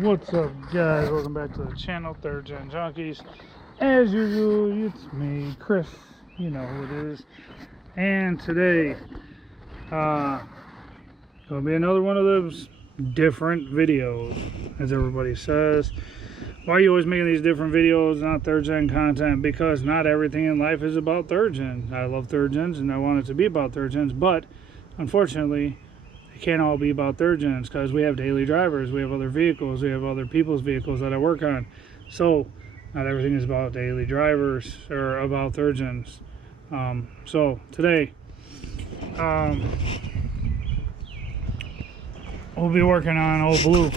What's up, guys? Welcome back to the channel, Third Gen Junkies. As usual, it's me, Chris. You know who it is. And today, it'll be another one of those different videos, as everybody says. Why are you always making these different videos, not third gen content? Because not everything in life is about third gen. I love third gens and I want it to be about third gens, but unfortunately, it can't all be about third gens because we have daily drivers, we have other vehicles, we have other people's vehicles that I work on. So not everything is about daily drivers or about third gens. So today, we'll be working on Old Blue.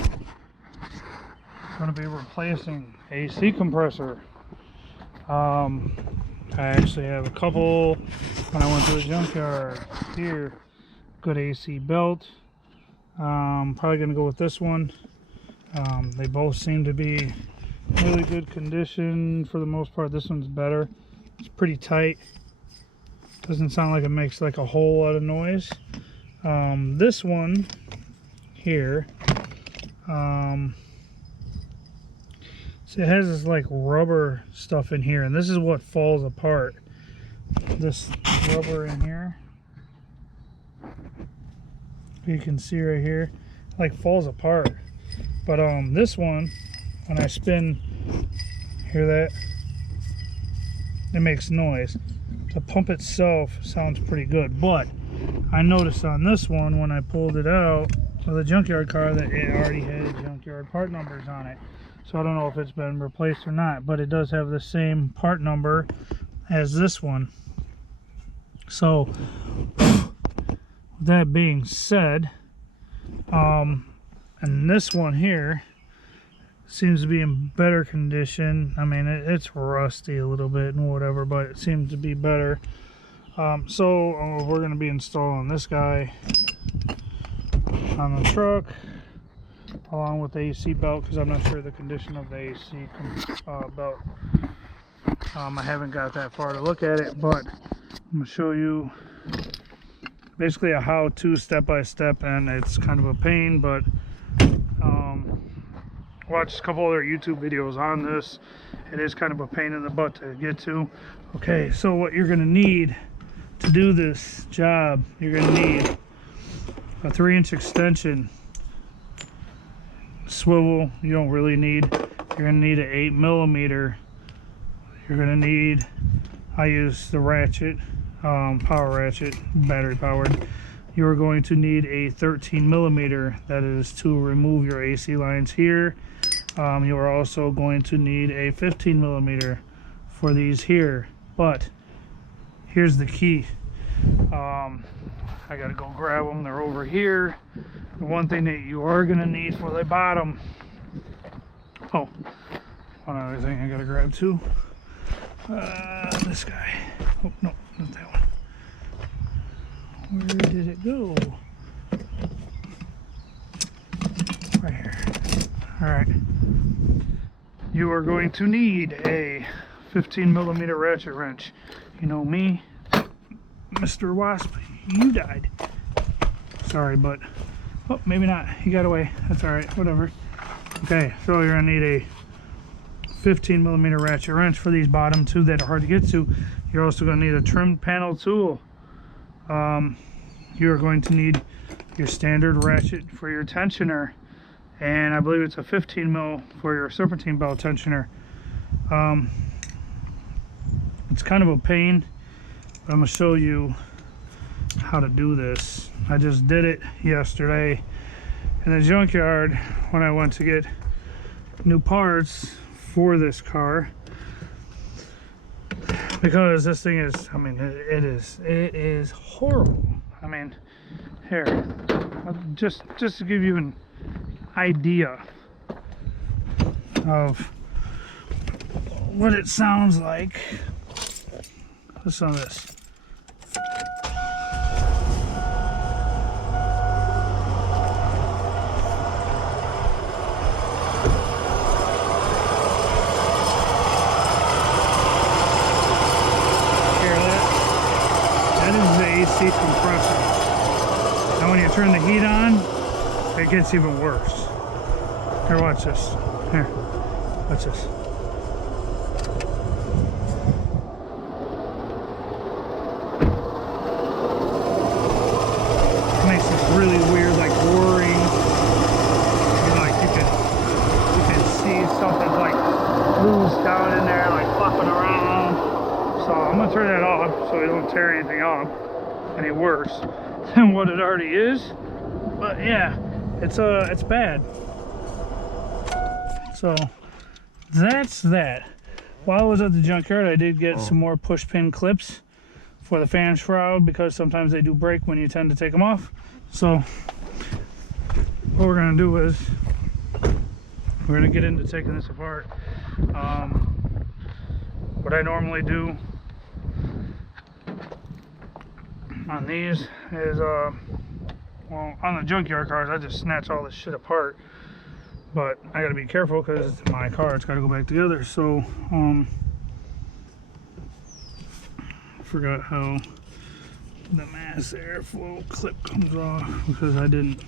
Going to be replacing AC compressor. I actually have a couple when I went to the junkyard here. Good AC belt. Probably going to go with this one. They both seem to be really good condition for the most part. This one's better. It's pretty tight. Doesn't sound like it makes like a whole lot of noise. This one here, so it has this like rubber stuff in here, and this is what falls apart. This rubber in here, you can see right here, like falls apart. But this one, when I spin, hear that? It makes noise. The pump itself sounds pretty good, but I noticed on this one when I pulled it out of the junkyard car that it already had junkyard part numbers on it. So I don't know if it's been replaced or not, but it does have the same part number as this one. So with that being said, and this one here seems to be in better condition. I mean, it's rusty a little bit and whatever, but it seems to be better. So we're going to be installing this guy on the truck along with the AC belt, because I'm not sure the condition of the AC belt. I haven't got that far to look at it, but I'm going to show you basically a how-to step-by-step, and it's kind of a pain, but watch a couple other YouTube videos on this. It is kind of a pain in the butt to get to. Okay, so what you're going to need to do this job, you're going to need a 3-inch extension. Swivel you don't really need. You're going to need an 8mm. You're going to need, I use the ratchet, power ratchet, battery powered. You're going to need a 13mm, that is to remove your AC lines here. You are also going to need a 15mm for these here, but here's the key. I gotta go grab them, they're over here. The one thing that you are gonna need for the bottom, oh, one other thing I gotta grab too, this guy. Oh no, not that one. Where did it go? Right here. All right, you are going to need a 15mm ratchet wrench. You know me, Mr. Wasp, you died. Sorry, but oh, maybe not. He got away. That's all right. Whatever. Okay, so you're gonna need a 15mm ratchet wrench for these bottom two that are hard to get to. You're also gonna need a trim panel tool. You're going to need your standard ratchet for your tensioner, and I believe it's a 15mm for your serpentine belt tensioner. It's kind of a pain, but I'm gonna show you how to do this. I just did it yesterday in the junkyard when I went to get new parts for this car, because this thing is, I mean, it is horrible. I mean, here, just to give you an idea of what it sounds like, listen to this. AC compressor. Now when you turn the heat on, it gets even worse. Here, watch this. Here, watch this. It makes this really weird, like roaring. And like you can see something like loose down in there, like flopping around. So I'm gonna turn that off so we don't tear anything up any worse than what it already is. But yeah, it's bad. So that's that. While I was at the junkyard, I did get some more push pin clips for the fan shroud because sometimes they do break when you tend to take them off. So what we're gonna do is we're gonna get into taking this apart. What I normally do on these is well, on the junkyard cars I just snatch all this shit apart, but I gotta be careful because it's my car, it's gotta go back together. So forgot how the mass airflow clip comes off because I didn't,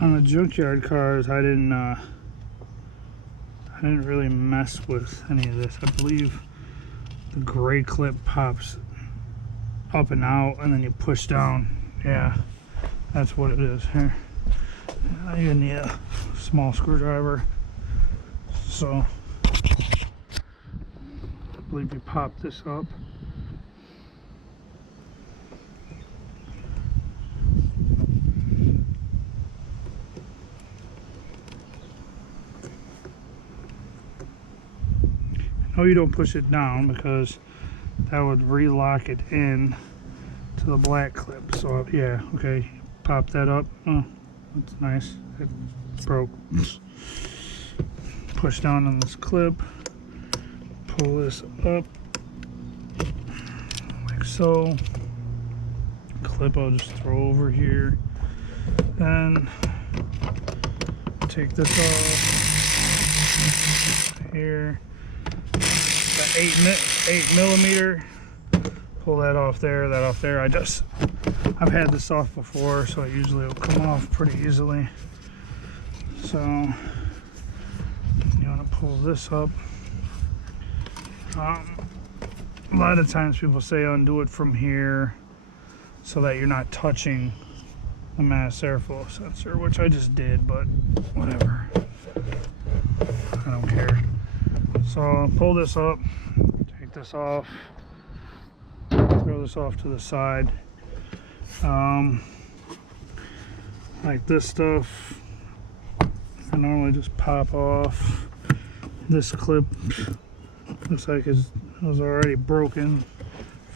on the junkyard cars I didn't really mess with any of this. I believe the gray clip pops up and out and then you push down. Yeah, that's what it is. Here, you need a small screwdriver. So I believe you pop this up. No, you don't push it down because that would re-lock it in to the black clip. So yeah, okay, pop that up. Oh, that's nice. It broke. Push down on this clip, pull this up like so. Clip I'll just throw over here and take this off here. That 8mm, pull that off there, that off there. I've had this off before, so it usually will come off pretty easily. So you want to pull this up. A lot of times people say undo it from here so that you're not touching the mass airflow sensor, which I just did, but whatever. I don't care. So I'll pull this up, take this off, throw this off to the side. Like this stuff, I normally just pop off. This clip looks like it was already broken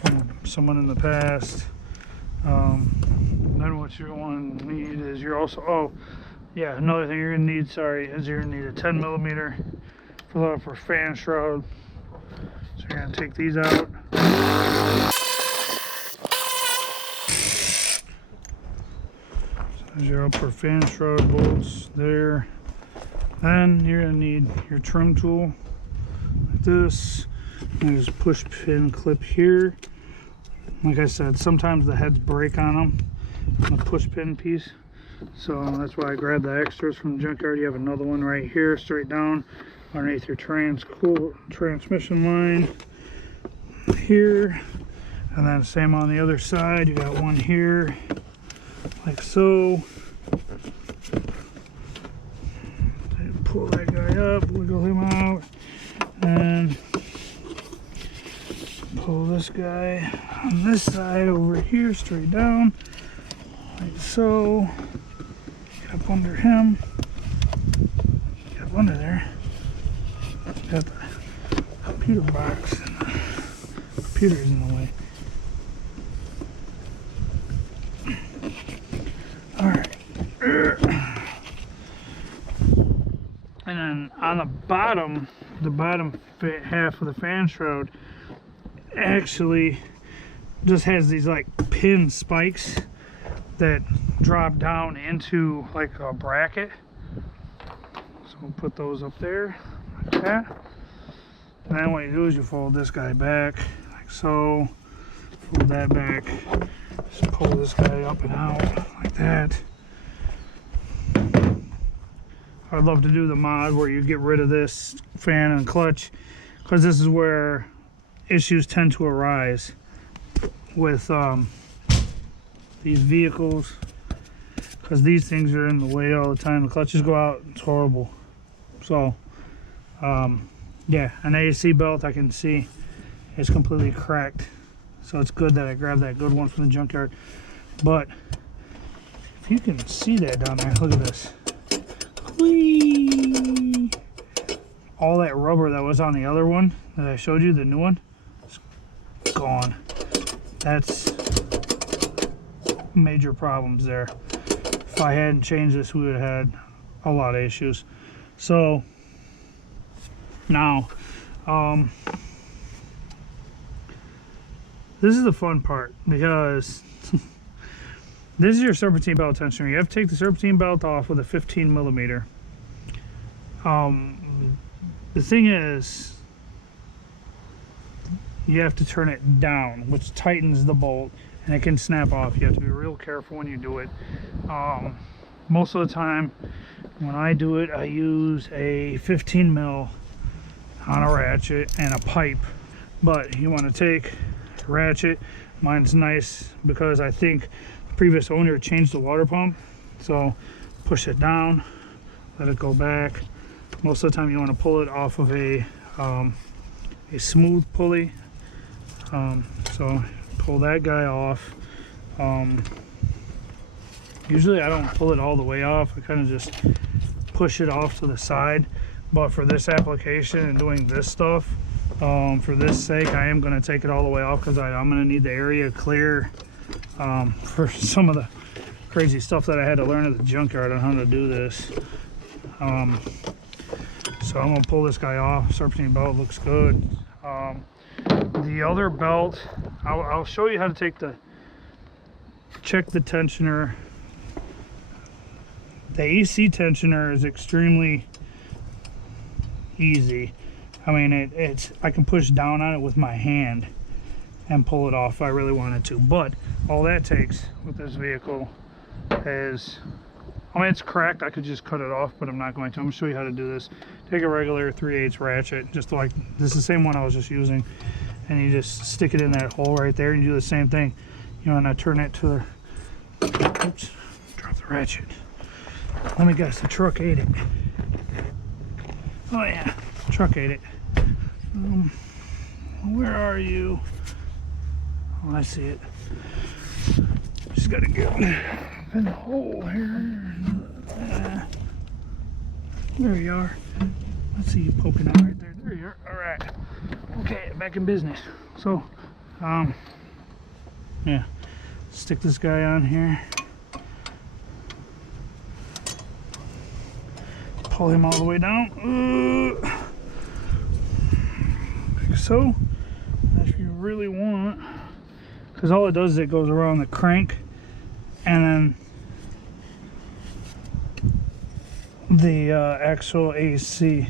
from someone in the past. Then what you're going to need is oh yeah, another thing you're going to need, is you're going to need a 10mm for fan shroud. So you're going to take these out. So there's your upper fan shroud bolts there. Then you're going to need your trim tool like this. There's a push pin clip here. Like I said, sometimes the heads break on them, the push pin piece. So that's why I grabbed the extras from the junkyard. You have another one right here, straight down underneath your transmission line here. And then same on the other side. You got one here, like so. Pull that guy up, wiggle him out, and pull this guy on this side over here, straight down, like so. Get up under him. Get up under there. Got the computer box, and the computer's in the way. Alright. And then on the bottom half of the fan shroud actually just has these like pin spikes that drop down into like a bracket. So we'll put those up there like that. And then what you do is you fold this guy back like so. Fold that back. Just pull this guy up and out like that. I'd love to do the mod where you get rid of this fan and clutch, because this is where issues tend to arise with these vehicles, because these things are in the way all the time. The clutches go out, it's horrible. So yeah, an AC belt I can see is completely cracked, so it's good that I grabbed that good one from the junkyard. But if you can see that down there, look at this. Whee! All that rubber that was on the other one that I showed you, the new one, it's gone. That's major problems there. If I hadn't changed this, we would have had a lot of issues. So now this is the fun part, because this is your serpentine belt tensioner. You have to take the serpentine belt off with a 15 millimeter. The thing is, you have to turn it down, which tightens the bolt, and it can snap off. You have to be real careful when you do it. Most of the time when I do it, I use a 15 mil on a ratchet and a pipe. But you want to take a ratchet. Mine's nice because I think the previous owner changed the water pump. So push it down, let it go back. Most of the time you want to pull it off of a smooth pulley. So pull that guy off. Usually I don't pull it all the way off. I kind of just push it off to the side. But for this application and doing this stuff, for this sake, I am going to take it all the way off, because I'm going to need the area clear for some of the crazy stuff that I had to learn at the junkyard on how to do this. So I'm going to pull this guy off. Serpentine belt looks good. The other belt, I'll show you how to check the tensioner. The AC tensioner is extremely easy. I mean, I can push down on it with my hand and pull it off if I really wanted to. But all that takes with this vehicle is, I mean, it's cracked. I could just cut it off, but I'm not going to. I'm going to show you how to do this. Take a regular 3/8 ratchet, just like this is the same one I was just using, and you just stick it in that hole right there, and you do the same thing. You want to turn it to the, oops, drop the ratchet. Let me guess, the truck ate it. Oh yeah, the truck ate it. Where are you? Oh, I see it. Just gotta get in the hole here. There you are. Let's see you poking out right there. There you are. All right. Okay, back in business. So, yeah, stick this guy on here. Pull him all the way down. Like so. If you really want, because all it does is it goes around the crank, and then the actual AC.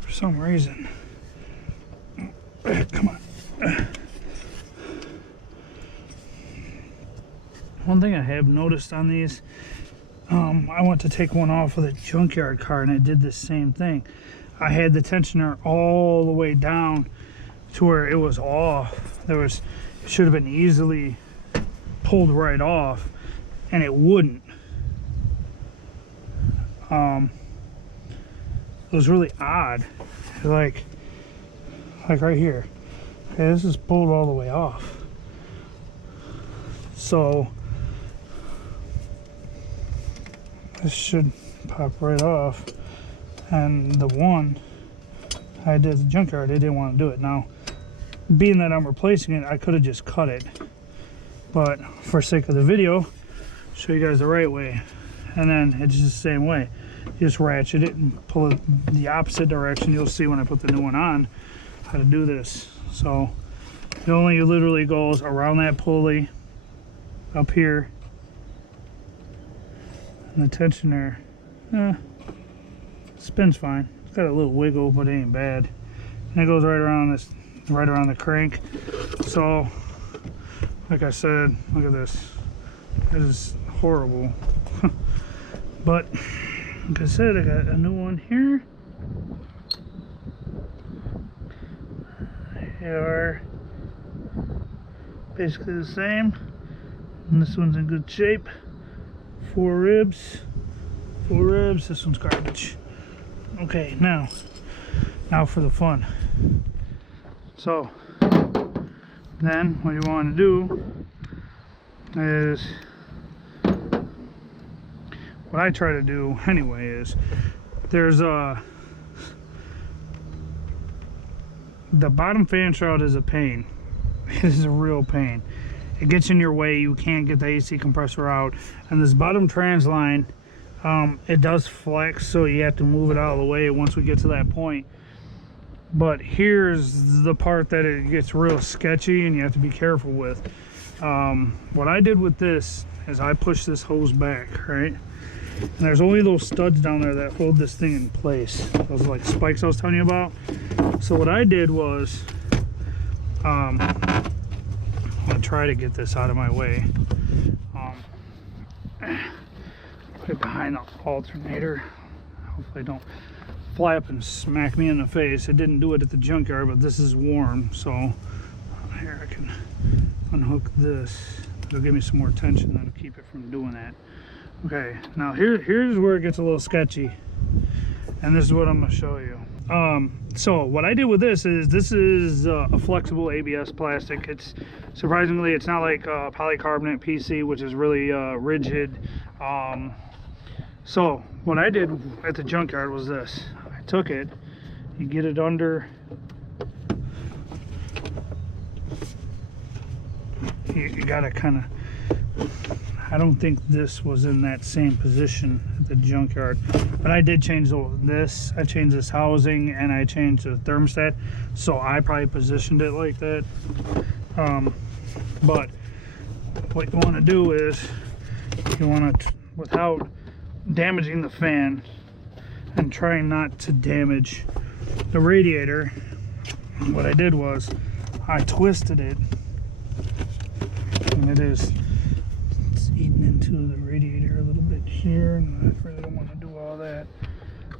For some reason, come on. One thing I have noticed on these, I went to take one off with a junkyard car, and I did the same thing. I had the tensioner all the way down to where it was off. It should have been easily pulled right off, and it wouldn't. It was really odd. Like right here. Okay, this is pulled all the way off. So this should pop right off. And the one I did at the junkyard, they didn't want to do it. Now, being that I'm replacing it, I could have just cut it. But for sake of the video, show you guys the right way. And then it's just the same way. You just ratchet it and pull it the opposite direction. You'll see when I put the new one on how to do this. So it only literally goes around that pulley up here. And the tensioner spins fine. It's got a little wiggle, but it ain't bad. And it goes right around the crank. So like I said, look at this. It is horrible. But like I said, I got a new one here. They are basically the same, and this one's in good shape. 4 ribs. This one's garbage. Okay, now for the fun. So then what you want to do is, what I try to do anyway, is there's the bottom fan shroud is a pain. It is a real pain. It gets in your way. You can't get the AC compressor out, and this bottom trans line, it does flex, so you have to move it out of the way once we get to that point. But here's the part that it gets real sketchy and you have to be careful with. What I did with this is I pushed this hose back, right? And there's only those studs down there that hold this thing in place. Those like spikes I was telling you about. So what I did was, I'm gonna try to get this out of my way. Put it behind the alternator. Hopefully I don't fly up and smack me in the face. It didn't do it at the junkyard, but this is warm, so here I can unhook this. It'll give me some more tension, that'll keep it from doing that. Okay, now here's where it gets a little sketchy, and this is what I'm going to show you. So what I did with this is a flexible ABS plastic. It's surprisingly, it's not like polycarbonate PC, which is really rigid. So what I did at the junkyard was this. I took it, you get it under, you gotta kind of, I don't think this was in that same position at the junkyard, but I did change this. I changed this housing and I changed the thermostat, so I probably positioned it like that. But what you want to do is, you want to, without damaging the fan and trying not to damage the radiator, what I did was I twisted it, and it's eating into the radiator a little bit here, and I really don't want to do all that.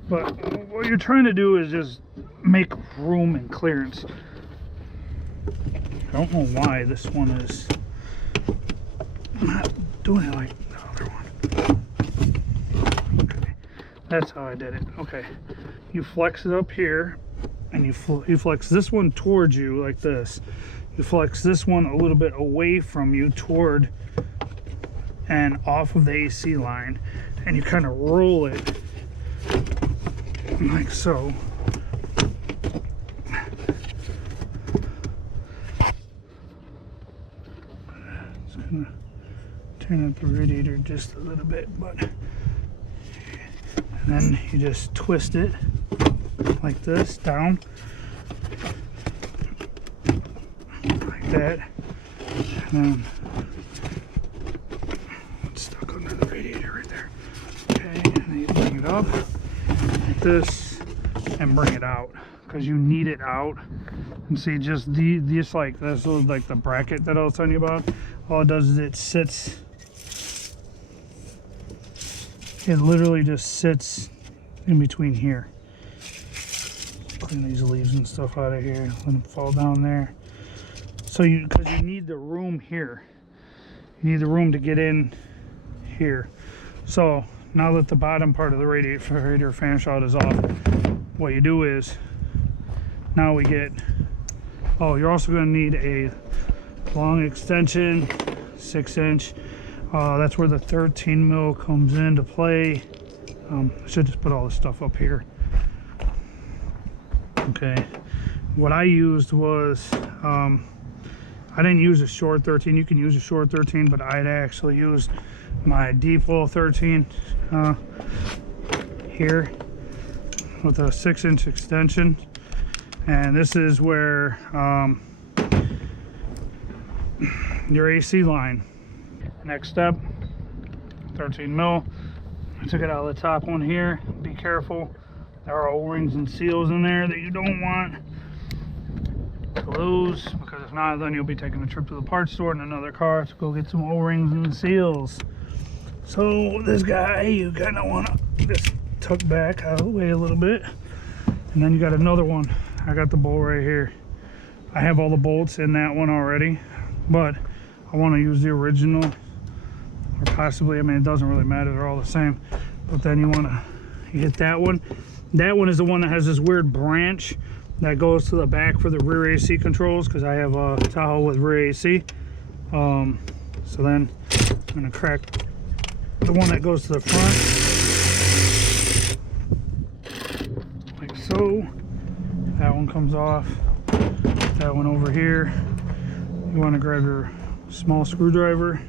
But what you're trying to do is just make room and clearance. I don't know why this one is not doing it like the other one. Okay, that's how I did it. Okay, you flex it up here, and you flex this one towards you like this. You flex this one a little bit away from you toward and off of the AC line, and you kind of roll it like so. Just gonna turn up the radiator just a little bit, but, and then you just twist it like this down, like that, and then it's stuck under the radiator right there. Okay, and then you bring it up like this and bring it out, because you need it out. And see, just these like this was like the bracket that I was telling you about. All it does is it sits. It literally just sits in between here. Clean these leaves and stuff out of here. Let them fall down there. So because you need the room here. You need the room to get in here. So now that the bottom part of the radiator fan shroud is off, what you do is, now we get, oh, you're also going to need a long extension, 6-inch. That's where the 13 mil comes into play. I should just put all this stuff up here. Okay, what I used was, I didn't use a short 13. You can use a short 13, but I'd actually used my default 13 here with a 6-inch extension. And this is where your AC line. Next step, 13 mil. I took it out of the top one here. Be careful. There are O-rings and seals in there that you don't want to lose, because if not, then you'll be taking a trip to the parts store in another car to go get some O-rings and seals. So this guy, you kind of want to just tuck back out of the way a little bit. And then you got another one. I got the bolt right here. I have all the bolts in that one already, but I want to use the original, or possibly, I mean, it doesn't really matter, they're all the same. But then you want to hit that one. That one is the one that has this weird branch that goes to the back for the rear AC controls, because I have a Tahoe with rear AC. So then I'm going to crack the one that goes to the front, like so. That one comes off. That one over here, you want to grab your small screwdriver,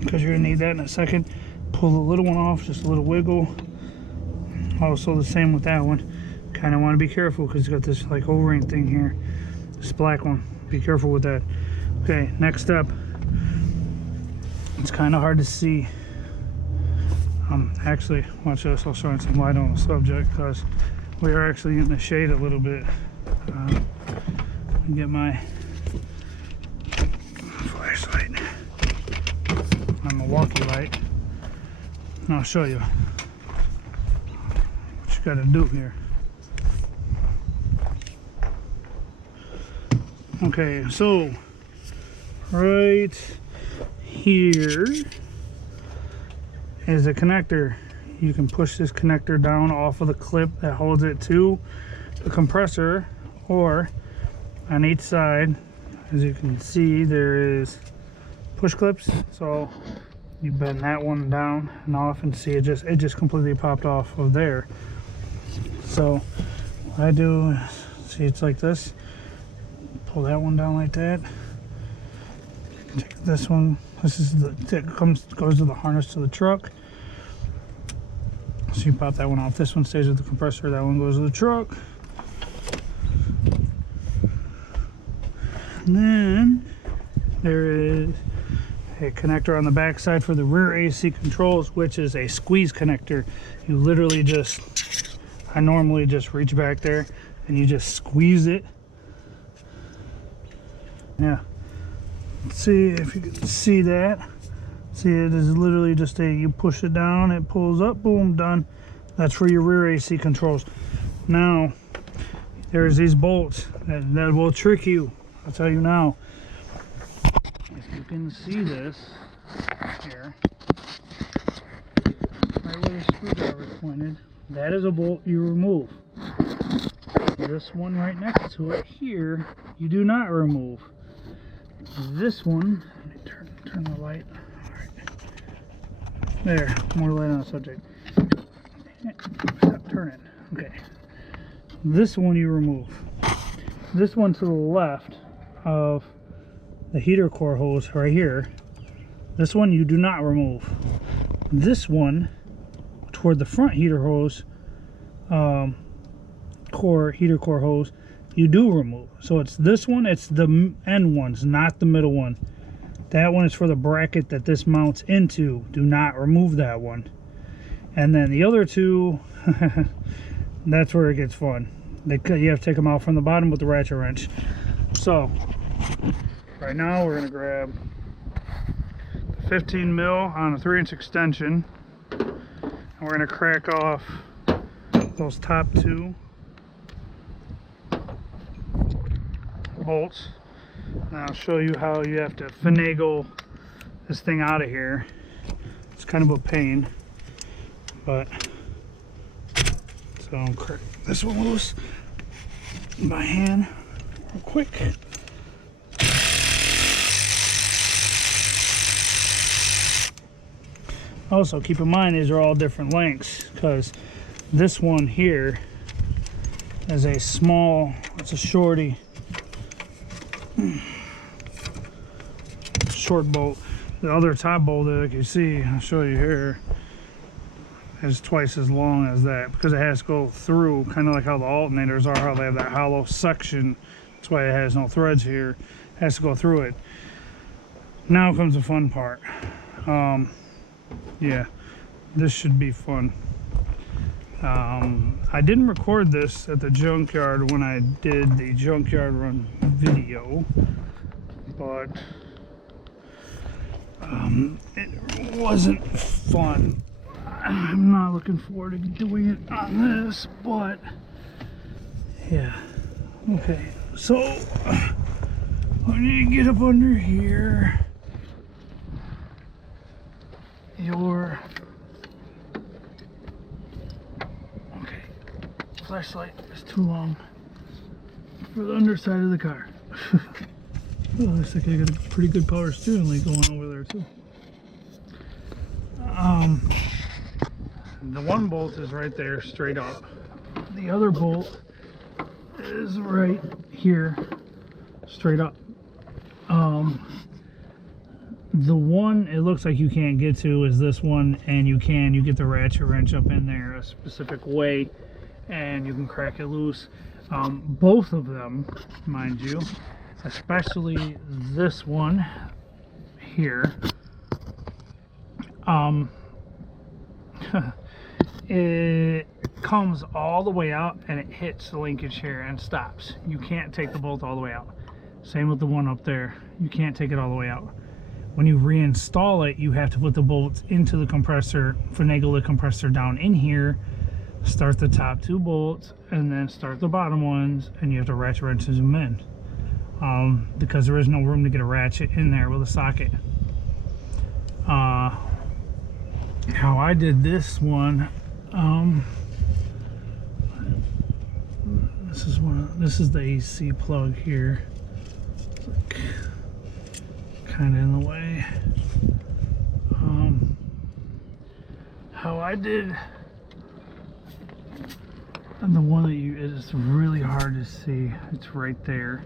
because you're going to need that in a second. Pull the little one off, just a little wiggle. Also the same with that one. Kind of want to be careful because it's got this like O-ring thing here. This black one. Be careful with that. Okay, next step. It's kind of hard to see. Actually, watch this. I'll shine some light on the subject because we are actually in the shade a little bit. Get my flashlight, my Milwaukee light, and I'll show you what you got to do here. Okay, so right here is a connector. You can push this connector down off of the clip that holds it to the compressor, or on each side, as you can see, there is push clips. So you bend that one down and off, and see it just completely popped off of there. So what I do is, see, it's like this. Pull that one down like that. Take this one. This is goes to the harness to the truck. So you pop that one off. This one stays with the compressor. That one goes to the truck. And then there is a connector on the back side for the rear AC controls, which is a squeeze connector. You literally just, I normally just reach back there and you just squeeze it. Yeah. Let's see if you can see that. See, it is literally just you push it down, it pulls up, boom, done. That's for your rear AC controls. Now, there's these bolts that will trick you. I'll tell you now. If you can see this here, right where the screwdriver is pointed, that is a bolt you remove. This one right next to it here, you do not remove. This one, let me turn the light. All right. There, more light on the subject. Stop turning. Okay. This one you remove. This one to the left of the heater core hose right here, this one you do not remove. This one toward the front heater hose, heater core hose, you do remove. So it's this one, it's the end ones, not the middle one. That one is for the bracket that this mounts into. Do not remove that one. And then the other two, that's where it gets fun. You have to take them out from the bottom with the ratchet wrench. So right now we're going to grab the 15 mil on a 3-inch extension, and we're going to crack off those top two bolts. And I'll show you how you have to finagle this thing out of here. It's kind of a pain, but so I'll crack this one loose by hand real quick. Also, keep in mind these are all different lengths, because this one here is a small, it's a shorty, short bolt. The other top bolt that you see, I'll show you here, is twice as long as that, because it has to go through, kind of like how the alternators are, how they have that hollow section. That's why it has no threads here. It has to go through it. Now comes the fun part. Yeah, this should be fun. I didn't record this at the Junkyard when I did the Junkyard run video, but It wasn't fun. I'm not looking forward to doing it on this, but yeah. Okay, so I need to get up under here. Okay, flashlight is too long for the underside of the car. Oh, looks like I got a pretty good power steering wheel going over there too. The one bolt is right there, straight up. The other bolt is right here, straight up. The one it looks like you can't get to is this one, and you get the ratchet wrench up in there a specific way, and you can crack it loose. Both of them, mind you, especially this one here, it comes all the way out and it hits the linkage here and stops. You can't take the bolt all the way out. Same with the one up there, you can't take it all the way out. When you reinstall it, you have to put the bolts into the compressor, finagle the compressor down in here, start the top two bolts, and then start the bottom ones, and you have to ratchet wrench them in. Because there is no room to get a ratchet in there with a socket. How I did this one, this is the AC plug here. It's like kind of in the way. How I did, and the one that it's really hard to see. It's right there.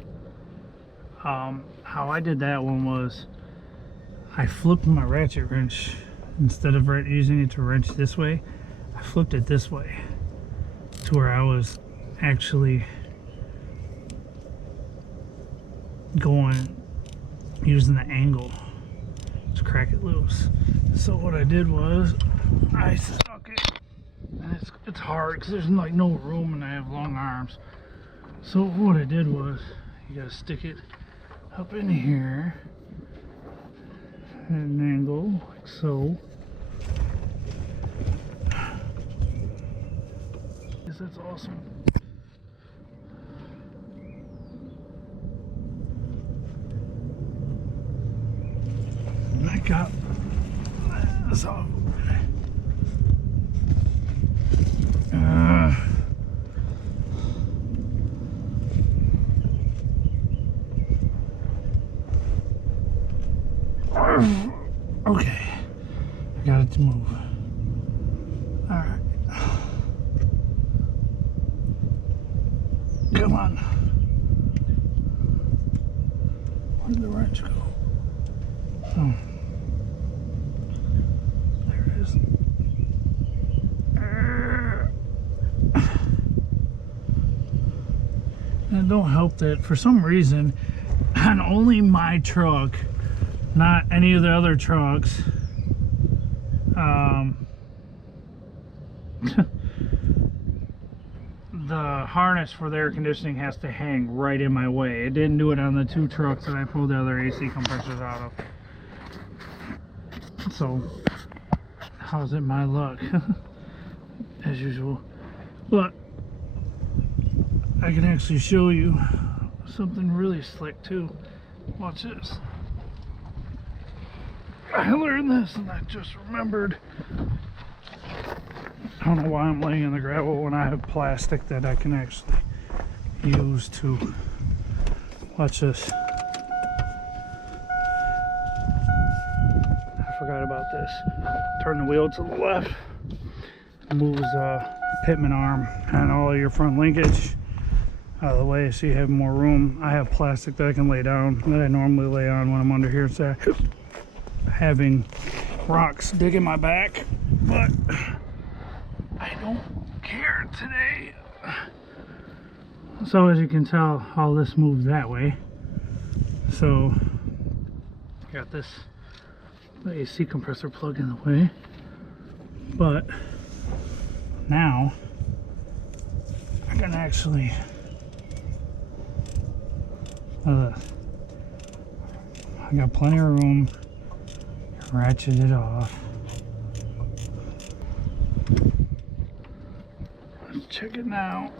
How I did that one was I flipped my ratchet wrench. Instead of using it to wrench this way, I flipped it this way to where I was actually using the angle to crack it loose. So what I did was I stuck it, and it's hard because there's like no room and I have long arms. So what I did was you gotta stick it up in here at an angle like so. That's awesome. And I got this off. Okay, I got it to move. All right. Come on. Where did the wrench go? Oh. There it is. And it don't help that for some reason on only my truck, not any of the other trucks, the harness for the air conditioning has to hang right in my way. It didn't do it on the two trucks that I pulled the other AC compressors out of. So, how's it my luck? As usual. But, I can actually show you something really slick too. Watch this. I learned this and I just remembered. I don't know why I'm laying in the gravel when I have plastic that I can actually use to. Watch this. I forgot about this. Turn the wheel to the left. Moves pitman arm and all your front linkage out of the way so you have more room. I have plastic that I can lay down that I normally lay on when I'm under here instead of having rocks digging my back, but I don't care today. So as you can tell, all this moves that way. So got this the AC compressor plug in the way, but now I can actually I got plenty of room ratchet it off. Let's check it now.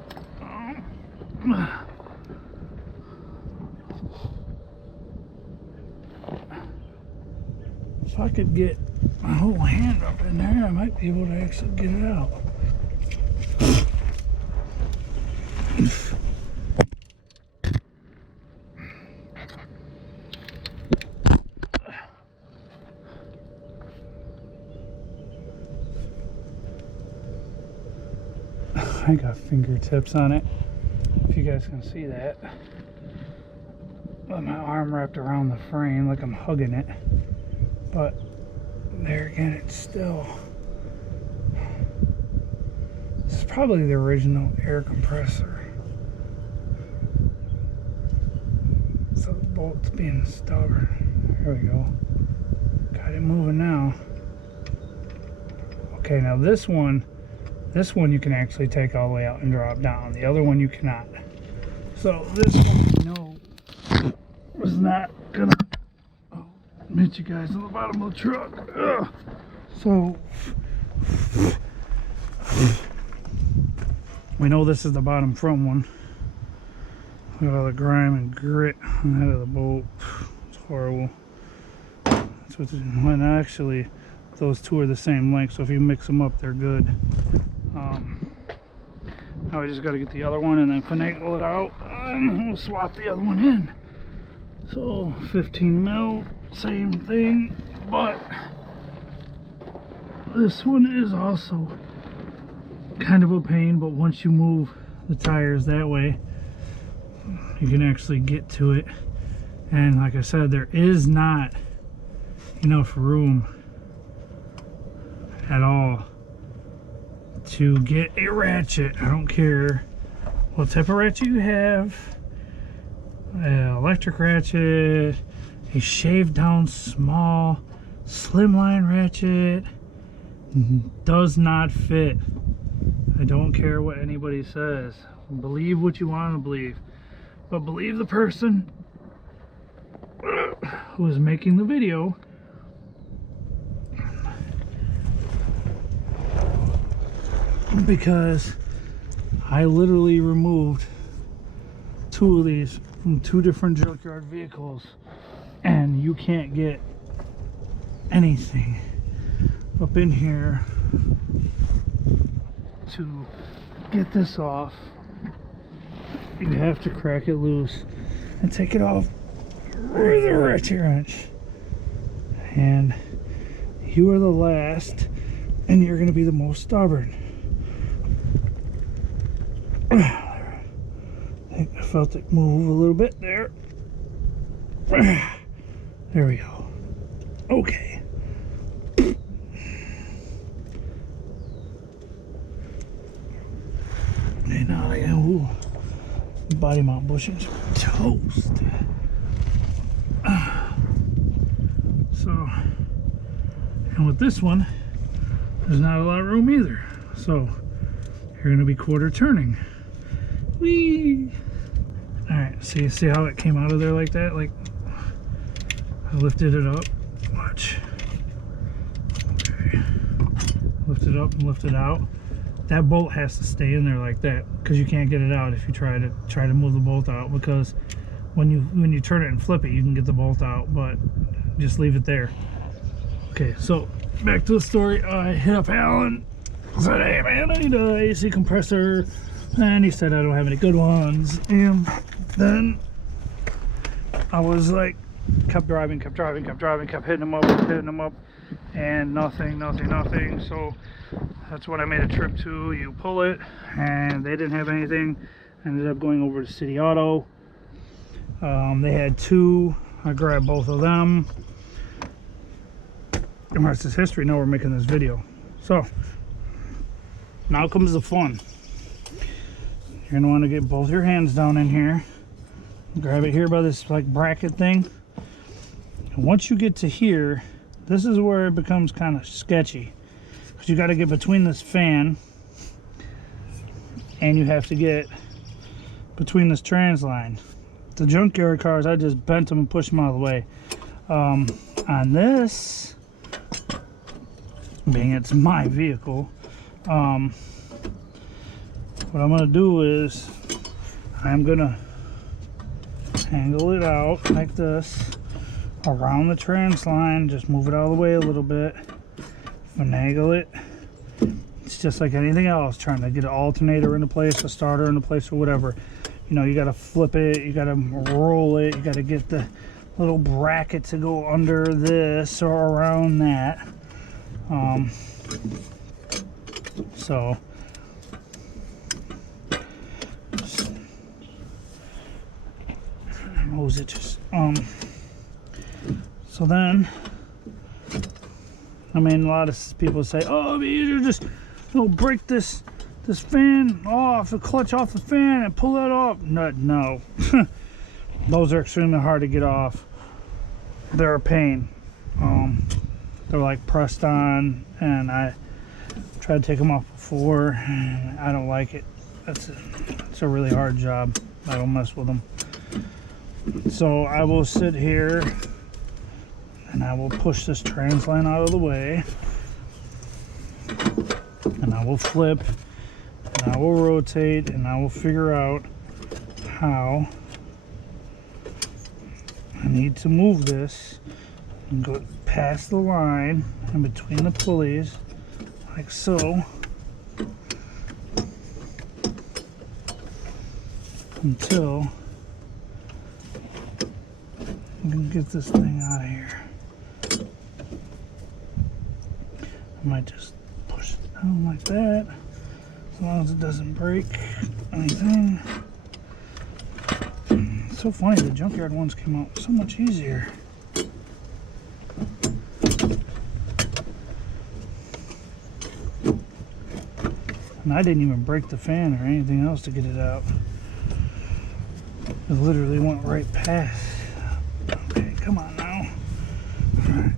If I could get my whole hand up in there, I might be able to actually get it out. I got fingertips on it, if you guys can see that. With my arm wrapped around the frame like I'm hugging it. But there again, it's still... This is probably the original air compressor. So the bolt's being stubborn. There we go. Got it moving now. Okay, now this one you can actually take all the way out and drop down. The other one you cannot. So this one, no, was not gonna meet you guys on the bottom of the truck. Ugh. So we know this is the bottom front one. Look at all the grime and grit on the head of the bolt. It's horrible. That's what. When actually, those two are the same length. So if you mix them up, they're good. Now we just got to get the other one and then finagle it out, and we'll swap the other one in. So 15 mil, same thing, but this one is also kind of a pain. But once you move the tires that way, you can actually get to it. And like I said, there is not enough room at all to get a ratchet. I don't care what type of ratchet you have, electric ratchet, a shaved down small slimline ratchet, does not fit. I don't care what anybody says. Believe what you want to believe, but believe the person who is making the video. Because I literally removed two of these from two different junkyard vehicles, and you can't get anything up in here to get this off. You have to crack it loose and take it off with a ratchet wrench. And you are the last, and you're going to be the most stubborn. I think I felt it move a little bit there. There we go. Okay. And now I got, ooh, body mount bushings toast. So, and with this one, there's not a lot of room either. So you're going to be quarter turning. Whee! Alright, see how it came out of there like that? Like, I lifted it up. Watch. Okay. Lift it up and lift it out. That bolt has to stay in there like that, because you can't get it out if you try to move the bolt out, because when you turn it and flip it, you can get the bolt out, but just leave it there. Okay, so back to the story. I hit up Alan. I said, hey man, I need a AC compressor. And he said I don't have any good ones. And then I was like, kept driving, kept hitting them up, and nothing. So that's what I made a trip to. You pull it, and they didn't have anything. Ended up going over to City Auto. They had two. I grabbed both of them. And the rest is history. Now we're making this video. So now comes the fun. You're gonna want to get both your hands down in here. Grab it here by this like bracket thing. And once you get to here, this is where it becomes kind of sketchy, because you got to get between this fan, and you have to get between this trans line. The junkyard cars, I just bent them and pushed them out of the way. On this, being it's my vehicle. What I'm gonna do is I'm gonna angle it out like this around the trans line, just move it out of the way a little bit, finagle it. It's just like anything else, trying to get an alternator into place, a starter into place, or whatever. You know, you got to flip it, you got to roll it, you got to get the little bracket to go under this or around that. So what was it just so then, I mean, a lot of people say, oh, it'd be easier to just, you know, break this fan off, the clutch off the fan and pull that off. No. Those are extremely hard to get off. They're a pain. They're like pressed on, and I tried to take them off before, and I don't like it. It's a really hard job. I don't mess with them. So I will sit here and I will push this trans line out of the way, and I will flip, and I will rotate, and I will figure out how I need to move this and go past the line in between the pulleys, like so, until I can get this thing out of here. I might just push it down like that, as long as it doesn't break anything. It's so funny, the Junkyard ones came out so much easier. And I didn't even break the fan or anything else to get it out. It literally went right past. Okay, come on now. All right.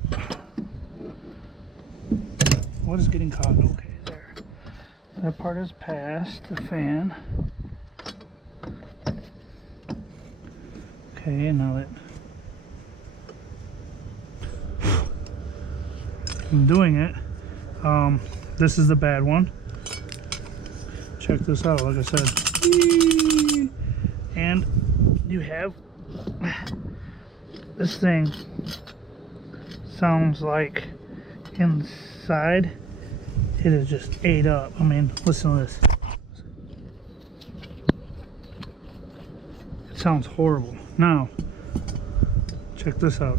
What is getting caught? Okay, there. That part is past the fan. Okay, now that I'm doing it, this is the bad one. Check this out, like I said. And you have this thing sounds like inside it is just ate up. I mean, listen to this. It sounds horrible. Now, check this out.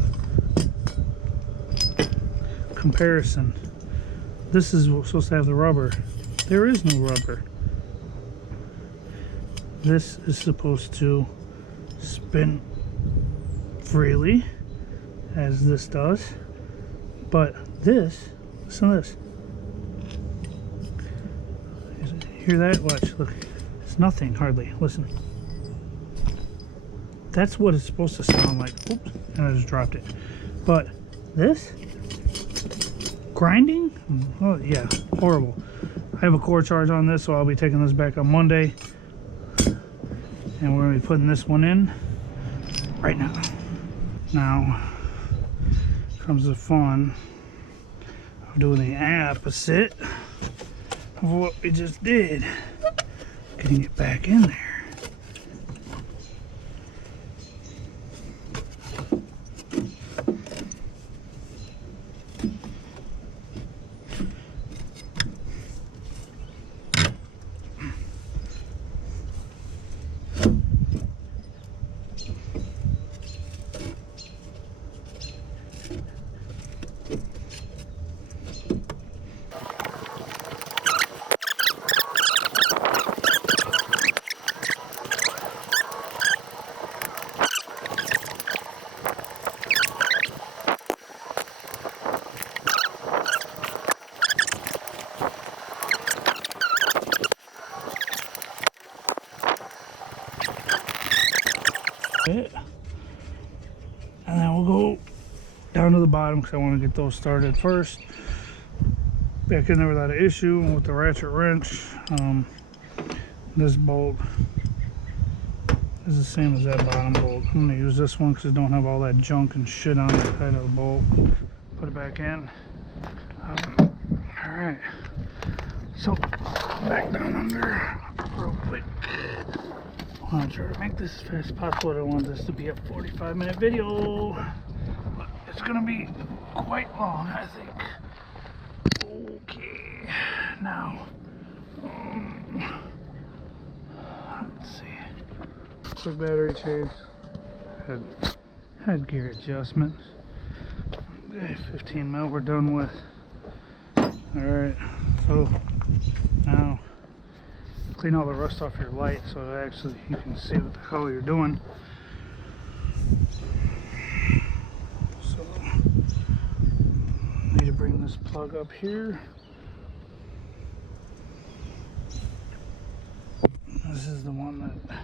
Comparison. This is supposed to have the rubber. There is no rubber. This is supposed to spin freely, as this does. But this, listen to this. Hear that? Watch, look. It's nothing, hardly. Listen. That's what it's supposed to sound like. Oops, and I just dropped it. But this, grinding? Oh, yeah, horrible. I have a core charge on this, so I'll be taking this back on Monday. And we're going to be putting this one in right now. Now comes the fun of doing the opposite of what we just did. Getting it back in there. it, and then we'll go down to the bottom because I want to get those started first. Back in there without an issue, and with the ratchet wrench. This bolt is the same as that bottom bolt. I'm going to use this one because it don't have all that junk and shit on the side of the bolt. Put it back in. Alright, so back down under real quick. I want to try to make this as fast as possible. I don't want this to be a 45-minute video, but it's going to be quite long, I think. Okay, now, let's see. Quick battery change, head gear adjustment. Okay, 15 mil we're done with. Alright, so now clean all the rust off your light so that actually you can see what the hell you're doing. So, need to bring this plug up here. This is the one that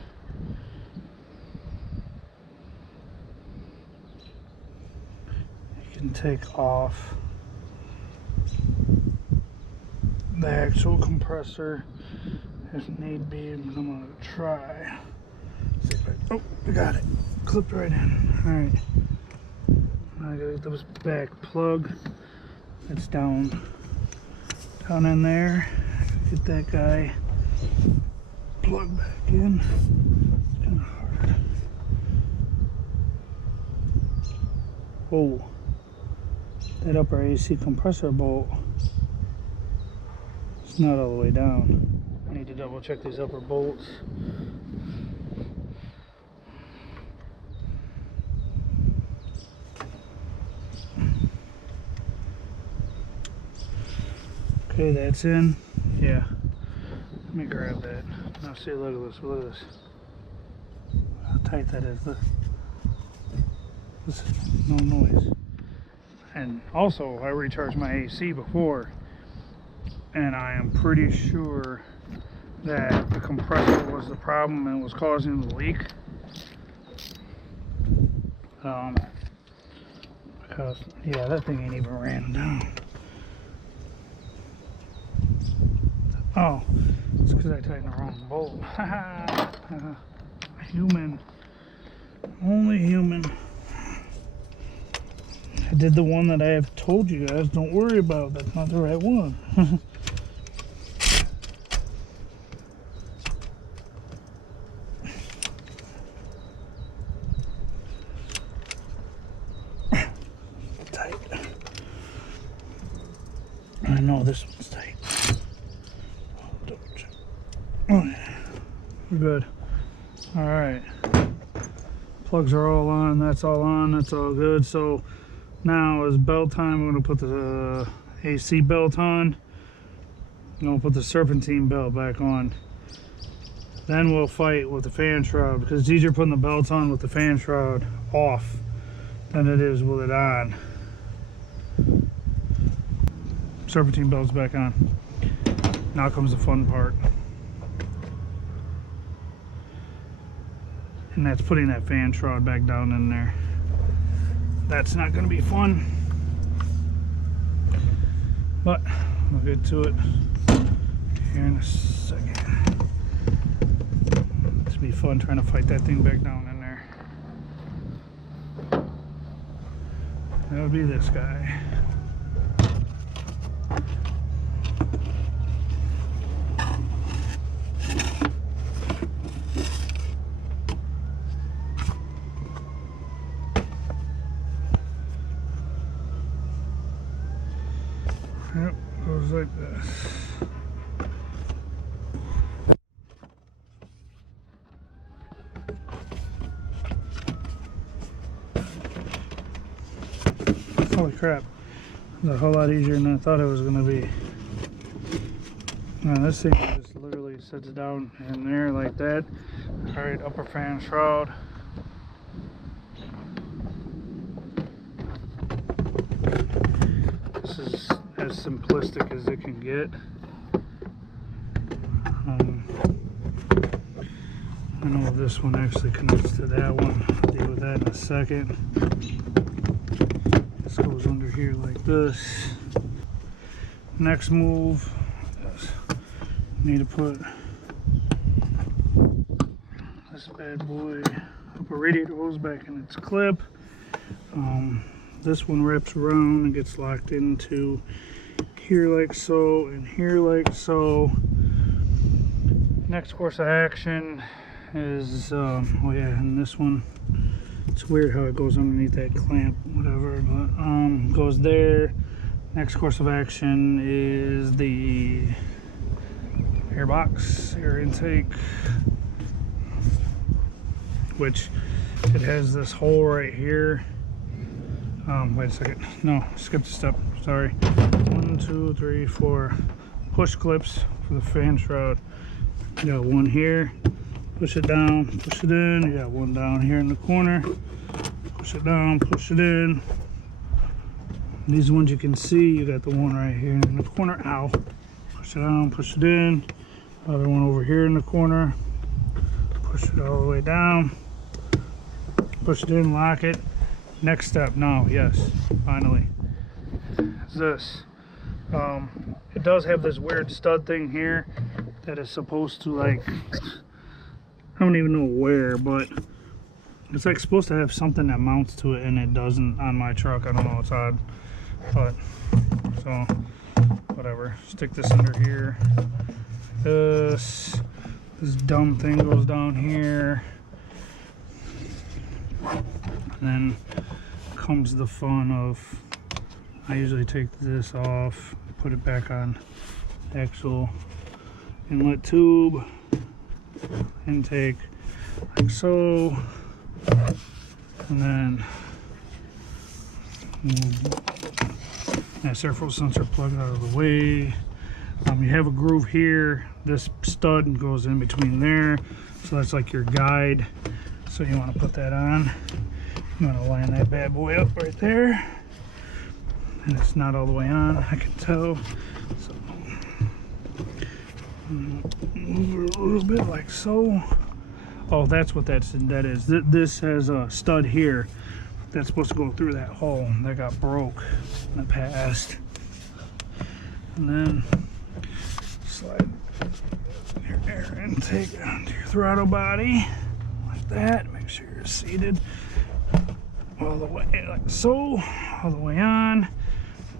you can take off the actual compressor if need be, but I'm going to try. See if oh, we got it. Clipped right in. Alright. I got to get this back plug. It's down in there. Get that guy plugged back in. It's kind of hard. Oh, that upper AC compressor bolt, it's not all the way down. I need to double check these upper bolts. Okay, that's in. Yeah. Let me grab that. Now see, look at this. Look at this. How tight that is. Look. This is no noise. And also, I recharged my AC before, and I am pretty sure that the compressor was the problem and was causing the leak. Because yeah, that thing ain't even ran down. Oh, it's because I tightened the wrong bolt. Human, only human. I did the one that I have told you guys don't worry about. That's not the right one. Tight. I know this one's tight. Double check. Oh yeah, we're good. All right. Plugs are all on. That's all on. That's all good. So now is belt time. I'm going to put the AC belt on. I'm going to put the serpentine belt back on. Then we'll fight with the fan shroud, because it's easier putting the belt on with the fan shroud off than it is with it on. Serpentine belt's back on. Now comes the fun part. And that's putting that fan shroud back down in there. That's not going to be fun, but we'll get to it here in a second. It's be fun trying to fight that thing back down in there. That would be this guy. Yep, goes like this. Holy crap. It's a whole lot easier than I thought it was going to be. Now this thing just literally sits down in there like that. Alright, upper fan shroud. This is as simplistic as it can get. I know this one actually connects to that one. I'll deal with that in a second. This goes under here like this. Next move is need to put this bad boy upper radiator hose back in its clip. This one wraps around and gets locked into here like so, and here like so. Next course of action is, oh yeah, and this one, it's weird how it goes underneath that clamp, whatever, but goes there. Next course of action is the air box, air intake, which it has this hole right here. Wait a second, no, skipped a step, sorry. 1, 2, 3, 4 push clips for the fan shroud. You got one here, push it down, push it in. You got one down here in the corner, push it down, push it in. These ones you can see, you got the one right here in the corner, ow. Push it down, push it in. Other one over here in the corner, push it all the way down, push it in, lock it. Next step now, yes, finally, is this. It does have this weird stud thing here that is supposed to, like, I don't even know where, but it's like supposed to have something that mounts to it, and it doesn't on my truck. I don't know, it's odd, but so whatever. Stick this under here. This dumb thing goes down here, and then comes the fun of, I usually take this off, put it back on the actual inlet tube, intake like so, and then that's airflow sensor plug out of the way. You have a groove here. This stud goes in between there, so that's like your guide. So you want to put that on. You want to line that bad boy up right there, and it's not all the way on, I can tell. So move it a little bit like so. Oh, that's what that is. This has a stud here that's supposed to go through that hole that got broke in the past. And then slide your air intake onto your throttle body like that. Make sure you're seated all the way like so, all the way on.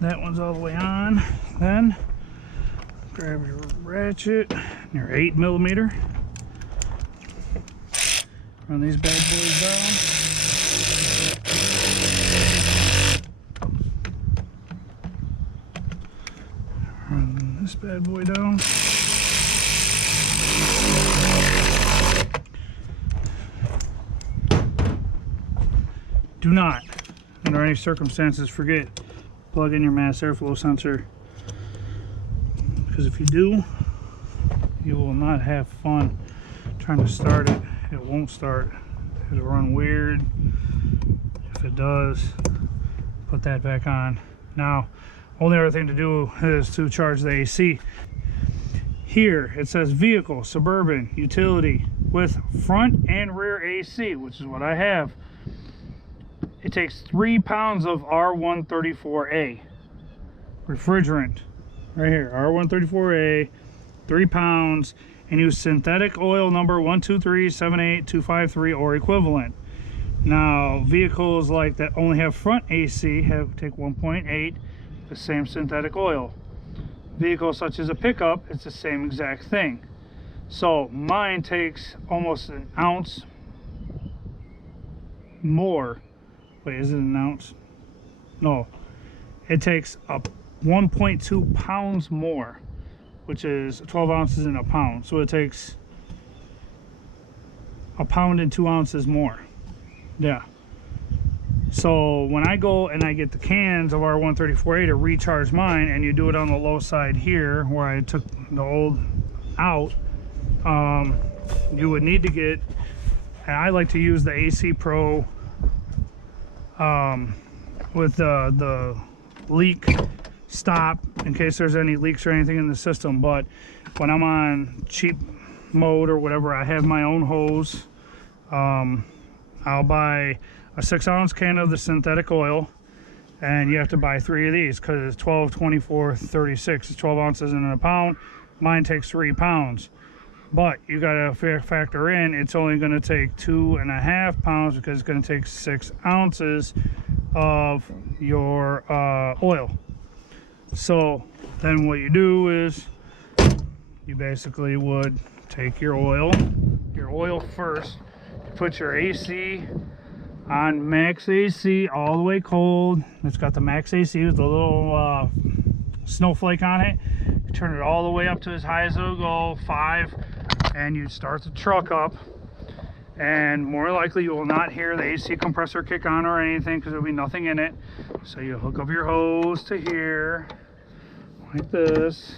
That one's all the way on. Then grab your ratchet and your 8mm. Run these bad boys down. Run this bad boy down. Do not, under any circumstances, forget plug in your mass airflow sensor, because if you do, you will not have fun trying to start it. It won't start. It'll run weird. If it does, put that back on. Now, only other thing to do is to charge the AC. Here it says vehicle, suburban, utility with front and rear AC, which is what I have. It takes 3 pounds of R134A refrigerant right here, R134A, 3 pounds, and use synthetic oil number 123788253 or equivalent. Now vehicles like that only have front AC take 1.8, the same synthetic oil. Vehicles such as a pickup, it's the same exact thing. So mine takes almost an ounce more. Wait, is it an ounce? No, it takes a 1.2 pounds more, which is 12 ounces in a pound. So it takes a pound and 2 ounces more. Yeah. So when I go and I get the cans of R134A to recharge mine, and you do it on the low side here where I took the old out, you would need to get, and I like to use the AC Pro with the leak stop in case there's any leaks or anything in the system. But when I'm on cheap mode or whatever, I have my own hose. I'll buy a 6-ounce can of the synthetic oil, and you have to buy 3 of these because it's 12, 24, 36. It's 12 ounces in a pound. Mine takes 3 pounds. But you got to factor in it's only going to take 2.5 pounds because it's going to take 6 ounces of your oil. So then what you do is you basically would take your oil first, put your AC on max AC all the way cold. It's got the max AC with a little snowflake on it. You turn it all the way up to as high as it'll go, 5, and you start the truck up. And more likely you will not hear the AC compressor kick on or anything because there'll be nothing in it. So you hook up your hose to here, like this.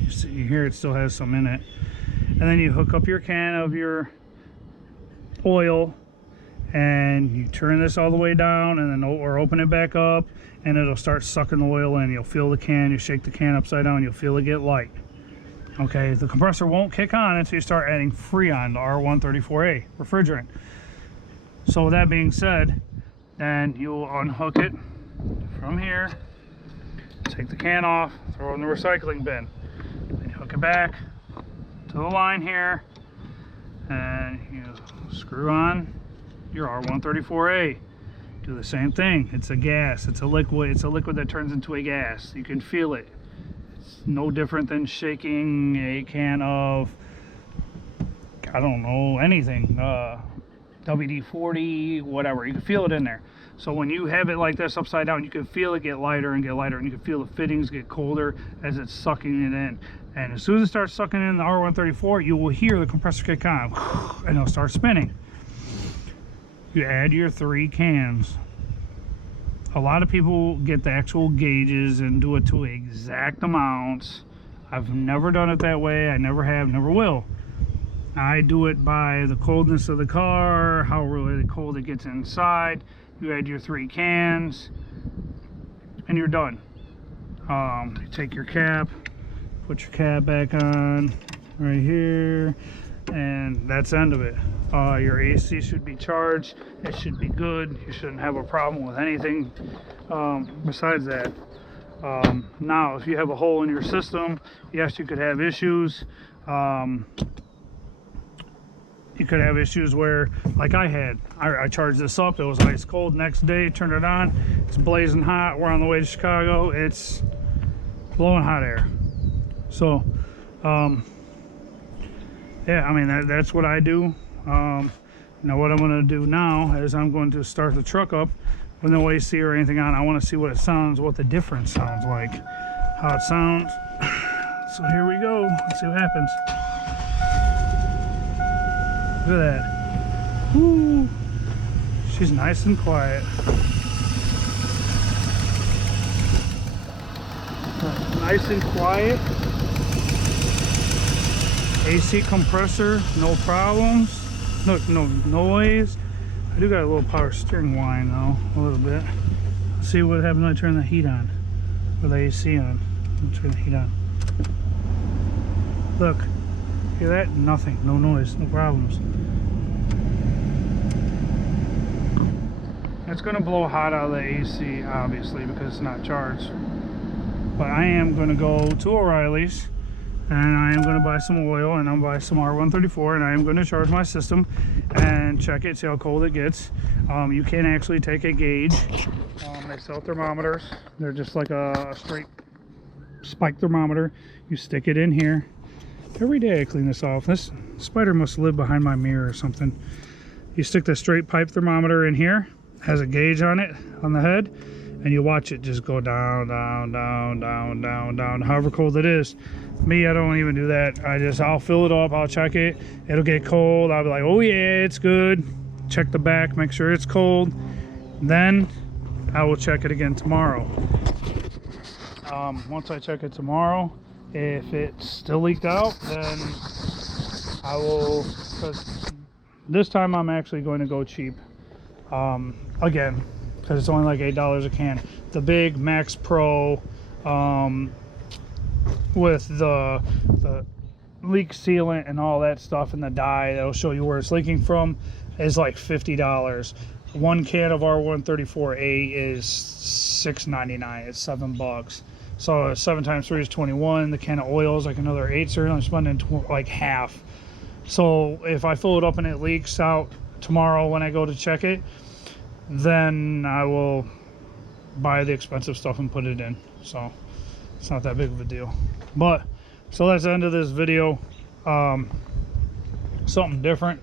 You see here it still has some in it. And then you hook up your can of your oil and you turn this all the way down and then or open it back up and it'll start sucking the oil in. You'll feel the can, you shake the can upside down, you'll feel it get light. Okay, the compressor won't kick on until you start adding Freon, the R134A refrigerant. So with that being said, then you'll unhook it from here, take the can off, throw it in the recycling bin. Then you hook it back to the line here, and you screw on your R134A. Do the same thing. It's a gas, it's a liquid, that turns into a gas. You can feel it. No different than shaking a can of, I don't know, anything, WD-40, whatever. You can feel it in there. So when you have it like this upside down, you can feel it get lighter and get lighter, and you can feel the fittings get colder as it's sucking it in. And as soon as it starts sucking in the R134, you will hear the compressor kick on, and it'll start spinning. You add your 3 cans. A lot of people get the actual gauges and do it to exact amounts. I've never done it that way. I never have, never will. I do it by the coldness of the car, how really cold it gets inside. You add your 3 cans and you're done. You take your cap, put your cap back on right here, and that's the end of it. Your AC should be charged. It should be good. You shouldn't have a problem with anything besides that. Now, if you have a hole in your system, yes, you could have issues. You could have issues where, like I had, I charged this up. It was ice cold. Next day, turned it on. It's blazing hot. We're on the way to Chicago. It's blowing hot air. So, yeah, I mean, that's what I do. Now what I'm going to do now is I'm going to start the truck up with no AC or anything on. I want to see what it sounds, what the difference sounds like, how it sounds. So here we go. Let's see what happens. Look at that. Woo. She's nice and quiet. Nice and quiet. AC compressor, no problems. No noise. I do got a little power steering whine though, a little bit. Let's see what happens when I turn the heat on, or the AC on. I'll turn the heat on. Look, hear that? Nothing, no noise, no problems. It's gonna blow hot out of the AC, obviously, because it's not charged. But I am gonna go to O'Reilly's, and I am going to buy some oil, and I'm going to buy some R134, and I am going to charge my system and check it, see how cold it gets. You can actually take a gauge. They sell thermometers. They're just like a straight spike thermometer. You stick it in here. Every day I clean this off. This spider must live behind my mirror or something. You stick the straight pipe thermometer in here. It has a gauge on it, on the head, and you watch it just go down, down, down, down, down, down, however cold it is. Me, I don't even do that. I'll fill it up, I'll check it. It'll get cold. I'll be like, oh yeah, it's good. Check the back, make sure it's cold. Then I will check it again tomorrow. Once I check it tomorrow, if it's still leaked out, then I will, because this time I'm actually going to go cheap. Again, because it's only like $8 a can. The big Max Pro, with the leak sealant and all that stuff and the dye that'll show you where it's leaking from is like $50. 1 can of R134A is $6.99. It's $7. So 7 times 3 is 21. The can of oil is like another 8, so I'm spending like half. So if I fill it up and it leaks out tomorrow when I go to check it, then I will buy the expensive stuff and put it in. So it's not that big of a deal. But so that's the end of this video. Something different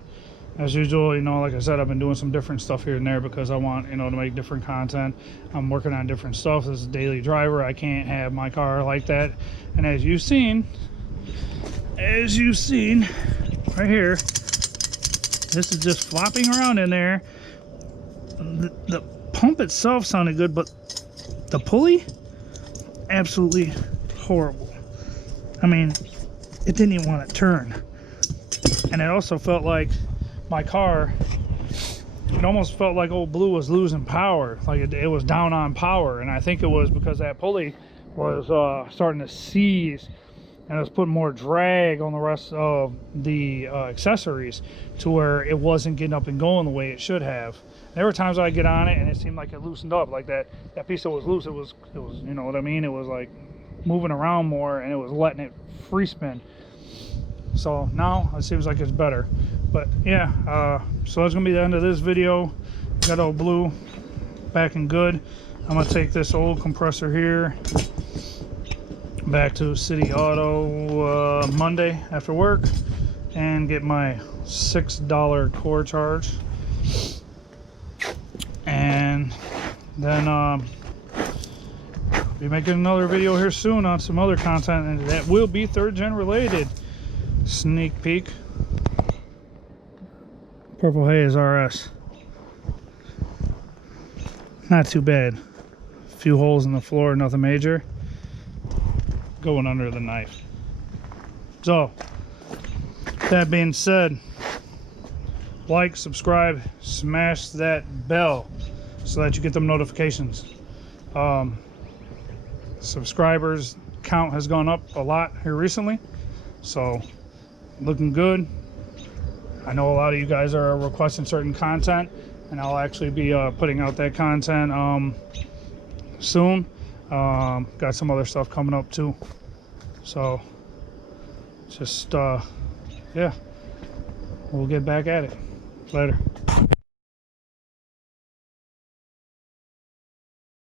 as usual. You know, like I said, I've been doing some different stuff here and there because I want, you know, to make different content. I'm working on different stuff. This is a daily driver. I can't have my car like that. And as you've seen right here, this is just flopping around in there. The pump itself sounded good, but the pulley, absolutely horrible. I mean, it didn't even want to turn. And it also felt like my car, it almost felt like old Blue was losing power, like it was down on power. And I think it was because that pulley was starting to seize, and it was putting more drag on the rest of the accessories, to where it wasn't getting up and going the way it should have. There were times I get on it and it seemed like it loosened up, like that piece that was loose, it was, you know what I mean, it was like moving around more, and it was letting it free spin. So now it seems like it's better. But yeah, so that's gonna be the end of this video. Got old Blue back and good. I'm gonna take this old compressor here back to City Auto Monday after work and get my $6 core charge, and then be making another video here soon on some other content, and that will be 3rd gen related. Sneak peek. Purple Haze RS. Not too bad. A few holes in the floor, nothing major. Going under the knife. So, that being said, like, subscribe, smash that bell so that you get them notifications. Subscribers count has gone up a lot here recently, so looking good. I know a lot of you guys are requesting certain content, and I'll actually be putting out that content soon. Got some other stuff coming up too, so just yeah, we'll get back at it later.